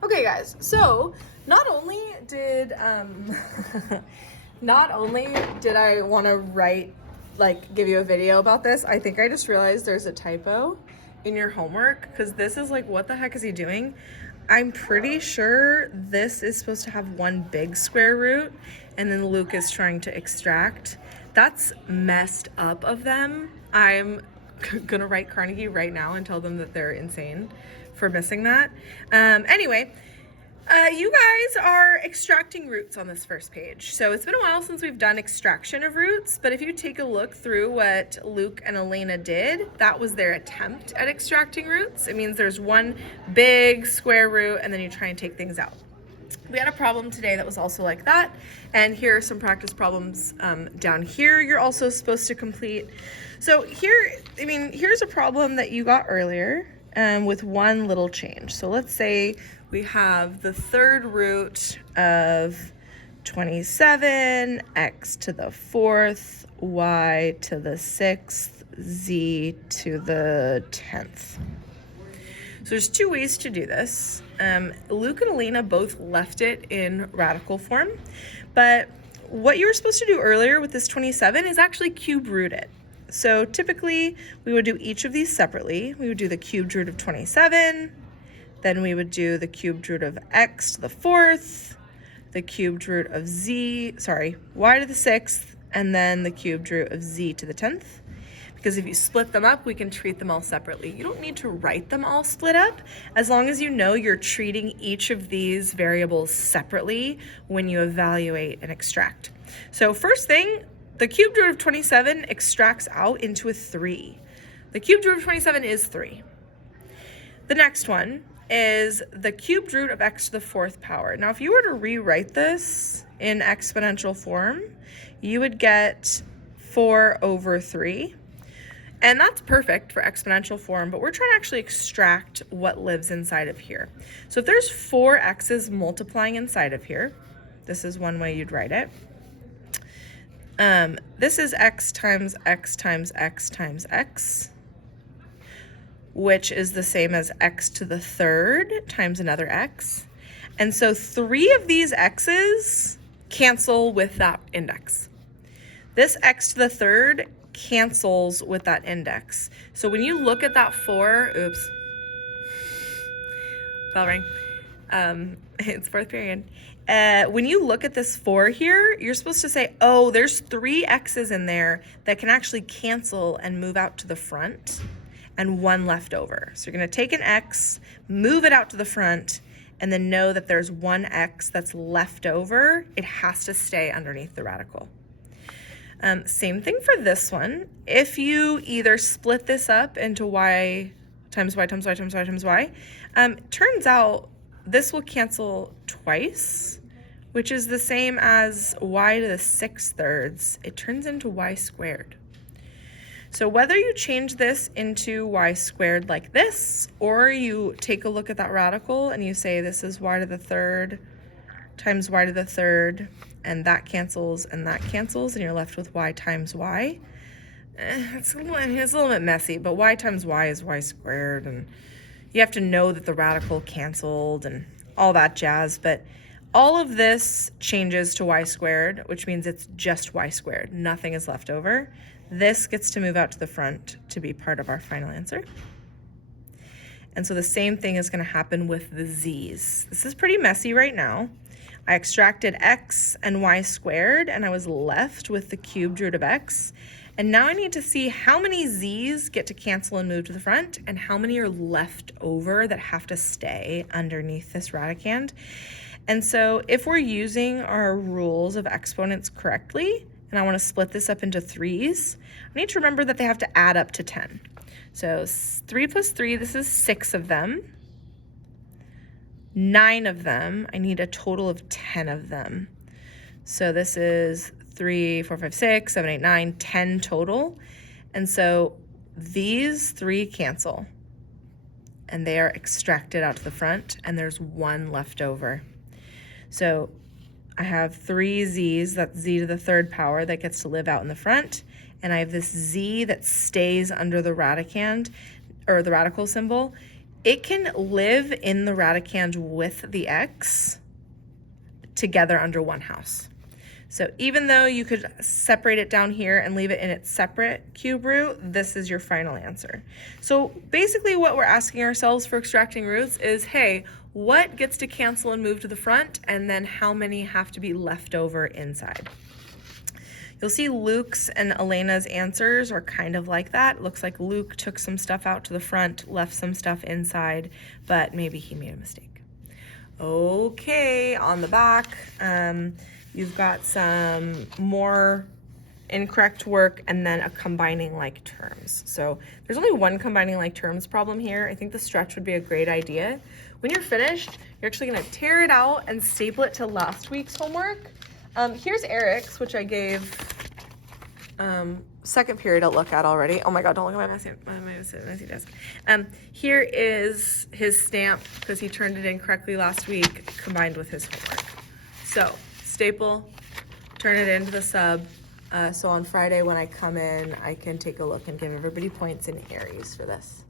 Okay, guys, so not only did not only did I want to give you a video about this, I think I just realized there's a typo in your homework, because this is like, what the heck is he doing? I'm pretty sure this is supposed to have one big square root, and then Luke is trying to extract. That's messed up of them. I'm gonna write Carnegie right now and tell them that they're insane for missing that. Anyway, you guys are extracting roots on this first page. So it's been a while since we've done extraction of roots, but if you take a look through what Luke and Elena did, that was their attempt at extracting roots. It means there's one big square root and then you try and take things out. We had a problem today that was also like that, and here are some practice problems down here you're also supposed to complete. So here's a problem that you got earlier with one little change. So let's say we have the third root of 27, x to the fourth, y to the sixth, z to the 10th. So there's two ways to do this. Luke and Elena both left it in radical form, but what you were supposed to do earlier with this 27 is actually cube root it. So typically we would do each of these separately. We would do the cubed root of 27, then we would do the cubed root of x to the fourth, the cubed root of y to the sixth, and then the cubed root of z to the 10th. Because if you split them up, we can treat them all separately. You don't need to write them all split up, as long as you know you're treating each of these variables separately when you evaluate and extract. So first thing, the cubed root of 27 extracts out into a 3. The cubed root of 27 is 3. The next one is the cubed root of x to the fourth power. Now, if you were to rewrite this in exponential form, you would get 4 over 3. And that's perfect for exponential form, but we're trying to actually extract what lives inside of here. So if there's 4 x's multiplying inside of here, this is one way you'd write it. This is x times x times x times x, which is the same as x to the third times another x. And so 3 of these x's cancel with that index. This x to the third cancels with that index. So when you look at that 4, oops, bell rang, it's fourth period. When you look at this 4 here, you're supposed to say, oh, there's 3 x's in there that can actually cancel and move out to the front, and 1 left over. So you're going to take an x, move it out to the front, and then know that there's 1 x that's left over. It has to stay underneath the radical. Same thing for this one. If you either split this up into y times y times y times y times y, turns out this will cancel twice, which is the same as y to the 6/3. It turns into y squared. So whether you change this into y squared like this, or you take a look at that radical and you say this is y to the third times y to the third, and that cancels and that cancels, and you're left with y times y. It's a little bit messy, but y times y is y squared, and you have to know that the radical canceled and all that jazz, but all of this changes to y squared, which means it's just y squared. Nothing is left over. This gets to move out to the front to be part of our final answer. And so the same thing is going to happen with the z's. This is pretty messy right now. I extracted x and y squared, and I was left with the cubed root of x. And now I need to see how many z's get to cancel and move to the front, and how many are left over that have to stay underneath this radicand. And so if we're using our rules of exponents correctly, and I want to split this up into 3's, I need to remember that they have to add up to 10. So 3 plus 3, this is 6 of them. 9 of them, I need a total of 10 of them. So this is 3, 4, 5, 6, 7, 8, 9, 10 total. And so these 3 cancel, and they are extracted out to the front, and there's 1 left over. So I have 3 z's, that's z to the third power, that gets to live out in the front, and I have this z that stays under the radicand, or the radical symbol. it can live in the radicand with the X together under one house. So even though you could separate it down here and leave it in its separate cube root, this is your final answer. So basically what we're asking ourselves for extracting roots is, hey, what gets to cancel and move to the front, and then how many have to be left over inside? You'll see Luke's and Elena's answers are kind of like that. It looks like Luke took some stuff out to the front, left some stuff inside, but maybe he made a mistake. Okay, on the back, you've got some more incorrect work and then a combining like terms. So there's only one combining like terms problem here. I think the stretch would be a great idea. When you're finished, you're actually gonna tear it out and staple it to last week's homework. Here's Eric's, which I gave second period a look at already. Oh my God, don't look at my messy desk. Here is his stamp because he turned it in correctly last week combined with his homework. So staple, turn it into the sub. So on Friday when I come in, I can take a look and give everybody points in Aries for this.